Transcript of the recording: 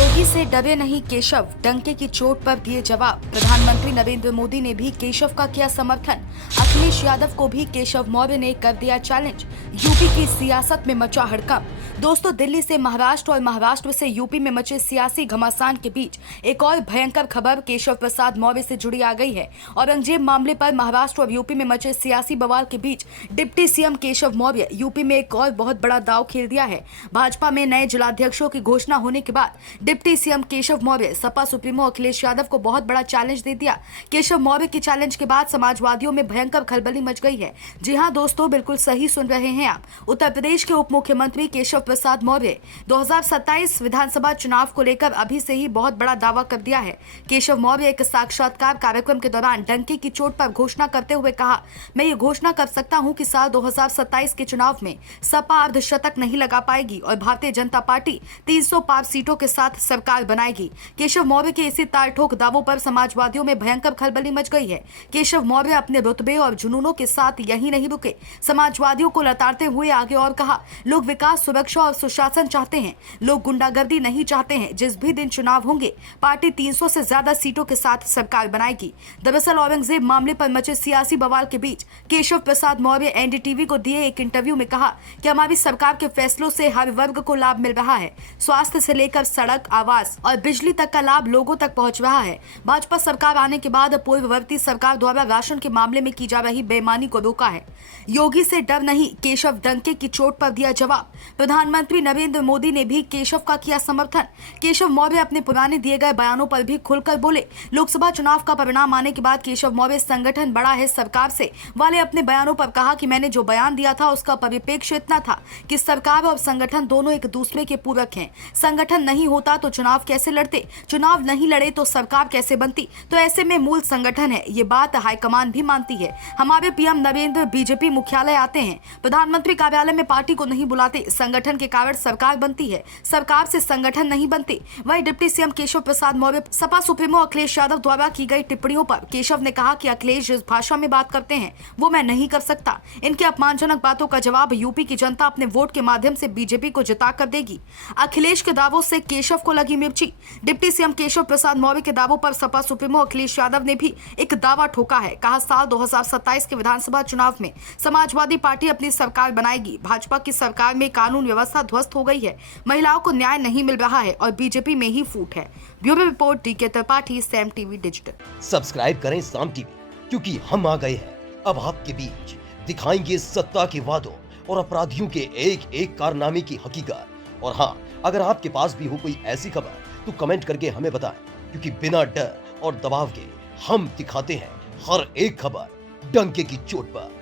योगी से डरे नहीं केशव, डंके की चोट पर दिए जवाब। प्रधानमंत्री नरेंद्र मोदी ने भी केशव का किया समर्थन। अखिलेश यादव को भी केशव मौर्य ने कर दिया चैलेंज। यूपी की सियासत में मचा हड़कंप। दोस्तों, दिल्ली से महाराष्ट्र और महाराष्ट्र से यूपी में मचे सियासी घमासान के बीच एक और भयंकर खबर केशव प्रसाद मौर्य से जुड़ी आ गई है। औरंगजेब मामले पर महाराष्ट्र और यूपी में मचे सियासी बवाल के बीच deputy CM Keshav Maurya UP में एक और बहुत बड़ा दांव खेल दिया है। भाजपा में नए जिलाध्यक्षों की घोषणा होने के बाद deputy CM Keshav Maurya Sapa supremo Akhilesh Yadav को बहुत बड़ा चैलेंज दे दिया। केशव मौर्य के चैलेंज के बाद समाजवादियों में भयंकर खलबली मच गई है। जी हां दोस्तों, बिल्कुल सही सुन रहे हैं आप। उत्तर प्रदेश के उप मुख्यमंत्री केशव प्रसाद मौर्य 2027 विधानसभा चुनाव को लेकर अभी से ही बहुत बड़ा दावा कर दिया है। केशव मौर्य एक साक्षात्कार कार्यक्रम के दौरान डंके की चोट पर घोषणा करते हुए कहा, मैं ये घोषणा कर सकता हूं कि साल 2027 के चुनाव में सपा अर्धशतक नहीं लगा पाएगी और भारतीय जनता पार्टी 300 पार सीटों के साथ सरकार बनाएगी। केशव मौर्य के इसी तालठोक दावों पर समाजवादियों में भयंकर खलबली मच गई है। केशव मौर्य अपने रुतबे और जुनूनों के साथ यही नहीं रुके, समाजवादियों को लताड़ते हुए आगे और कहा, लोग विकास, सुरक्षा और सुशासन चाहते हैं, लोग गुंडागर्दी नहीं चाहते हैं। जिस भी दिन चुनाव होंगे, पार्टी 300 से ज्यादा सीटों के साथ सरकार बनाएगी। दरअसल औरंगजेब मामले पर मचे सियासी बवाल के बीच केशव प्रसाद मौर्य एनडीटीवी को दिए एक इंटरव्यू में कहा कि हमारी सरकार के फैसलों से हर वर्ग को लाभ मिल रहा है। स्वास्थ्य से लेकर सड़क, आवास और बिजली तक का लाभ लोगों तक पहुंच रहा है। भाजपा सरकार आने के बाद पूर्ववर्ती सरकार द्वारा राशन के मामले में की जा रही बेईमानी को रोका है। योगी से डर नहीं, केशव डंके की चोट पर दिया जवाब। प्रधानमंत्री नरेंद्र मोदी ने भी केशव का किया समर्थन। केशव मौर्य अपने पुराने दिए गए बयानों पर भी खुलकर बोले। लोकसभा चुनाव का परिणाम आने के बाद केशव मौर्य संगठन बड़ा है सरकार से वाले अपने बयानों पर कहा कि मैंने जो बयान दिया था उसका परिप्रेक्ष्य इतना था कि सरकार और संगठन दोनों एक दूसरे के पूरक हैं। संगठन नहीं होता तो चुनाव कैसे लड़ते, चुनाव नहीं लड़े तो सरकार कैसे बनती। तो ऐसे में मूल संगठन है, ये बात हाईकमान भी मानती है। हमारे पीएम नरेंद्र बीजेपी मुख्यालय आते हैं, प्रधानमंत्री कार्यालय में पार्टी को नहीं बुलाते। संगठन के कारण सरकार बनती है, सरकार से संगठन नहीं बनते। वहीं deputy CM Keshav Prasad Maurya Sapa supremo Akhilesh Yadav द्वारा की गई टिप्पणियों पर केशव ने कहा कि अखिलेश जिस भाषा में बात करते हैं वो मैं नहीं कर सकता। इनके अपमानजनक बातों का जवाब यूपी की जनता अपने वोट के माध्यम से बीजेपी को जिता कर देगी। अखिलेश के दावों से केशव को लगी मिर्ची। डिप्टी सीएम केशव प्रसाद मौर्य के दावों पर सपा सुप्रीमो अखिलेश यादव ने भी एक दावा ठोका है। कहा, साल 2027 के विधानसभा चुनाव में समाजवादी पार्टी अपनी सरकार बनाएगी। भाजपा की सरकार में कानून व्यवस्था ध्वस्त हो गई है, महिलाओं को न्याय नहीं मिल रहा है और बीजेपी में ही फूट है। Bureau report, DK Tripathi, Saam TV digital. Subscribe करें साम टीवी, क्योंकि हम आ गए हैं अब आपके बीच। दिखाएंगे सत्ता के वादों और अपराधियों के एक एक कारनामे की हकीकत। और हाँ, अगर आपके पास भी हो कोई ऐसी खबर तो कमेंट करके हमें बताएं, क्योंकि बिना डर और दबाव के हम दिखाते हैं हर एक खबर डंके की चोट पर।